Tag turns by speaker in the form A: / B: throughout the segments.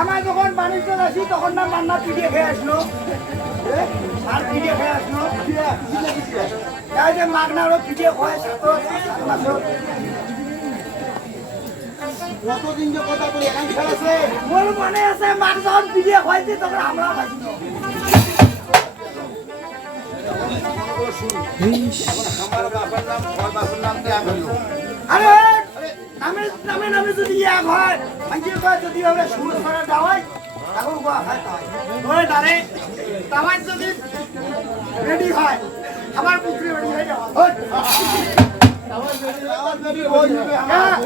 A: আমার যখন বাণিজ্য আসি তখন না মান্না খেয়ে আসলো আর পিডিয়ে খেয়ে আসলো তাই যে মাগনারও পিডিয়ে
B: কতদিন যে কথা বলে
A: মোর মনে আছে মাক যখন পিডিয়ে খোয়াইছে তখন আমরা খাইছিল আরে নামে নামে নামে যদি এক হয় মাঝে কয় যদি আমরা সুর করে দাওয়াই এখন কোয়া খাই তাই। ওই দাঁড়ে তামার যদি রেডি হয় আমার পুত্রে রেডি হয়ে যাওয়া।
B: আমার বেবি বই দিবে
A: হ্যাঁ,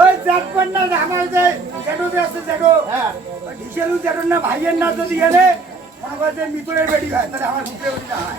A: ওই জ্যাট না আমার যে জেঠু আছে জেঠু ঢিসেলু জেঠুর না ভাইয়ের না যদি এনে মনে করে যে মিতুরের বেডি হয় তাহলে আমার পুত্রের বেডি না হয়।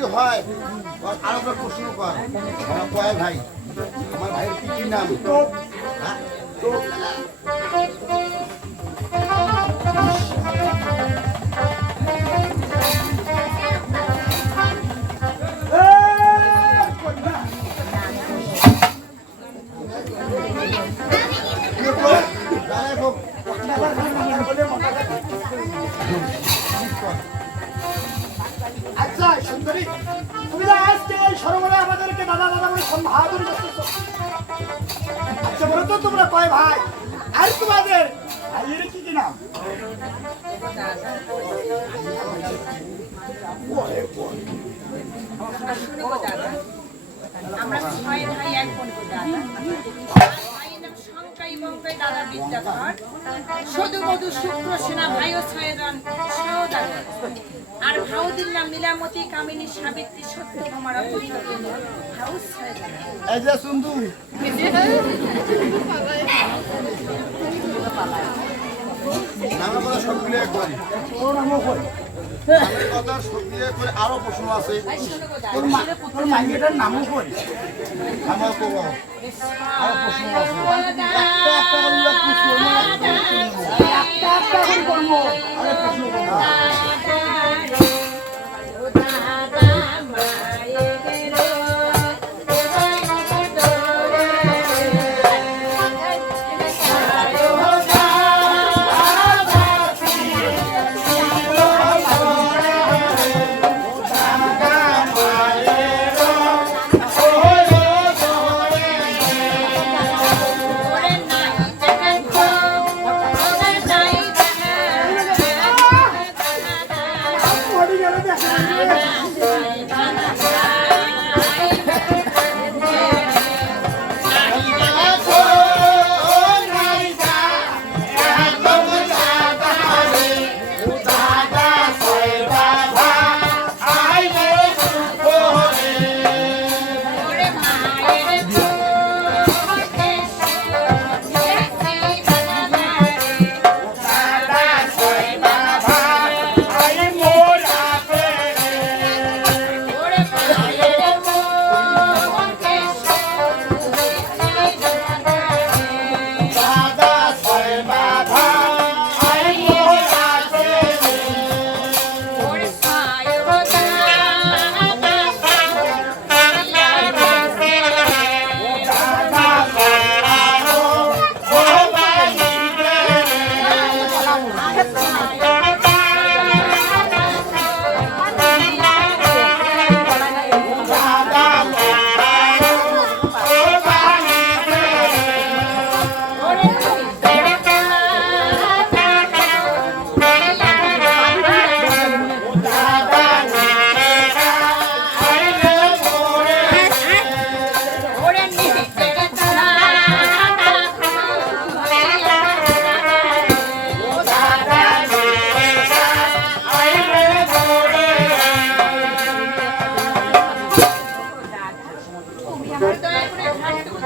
B: ওই যে যদি হয় আর আরও একটা প্রশ্ন কর আমার কয় ভাই আমার ভাইয়ের কি কি নাম
A: তো
B: হ্যাঁ?
A: আচ্ছা তুমি তো আজকে সরোবরে আমাদেরকে দাদা দাদা আচ্ছা বলো তোমরা কয় ভাই? আর তোমাদের ভাইয়ের কি
C: দাদা দাদা দাদা সদু মধু শুক্র সেনা ভাই ও ছয় রান সহদার আর ভাউদির নাম লীলামতি কামিনী সাবিত্রী সত্য কুমারা
B: এই যে আরও প্রশ্ন আছে
A: নামও
B: আমার আরও প্রশ্ন আছে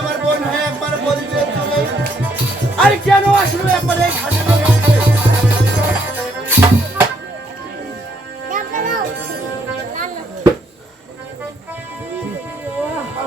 B: আমার একবার
A: বলবে
B: চলে। আর কেন আসলো একবার এই ঘাটের মধ্যে?
A: আর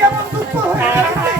A: এমন
C: দুঃখ হয়ে গেছে?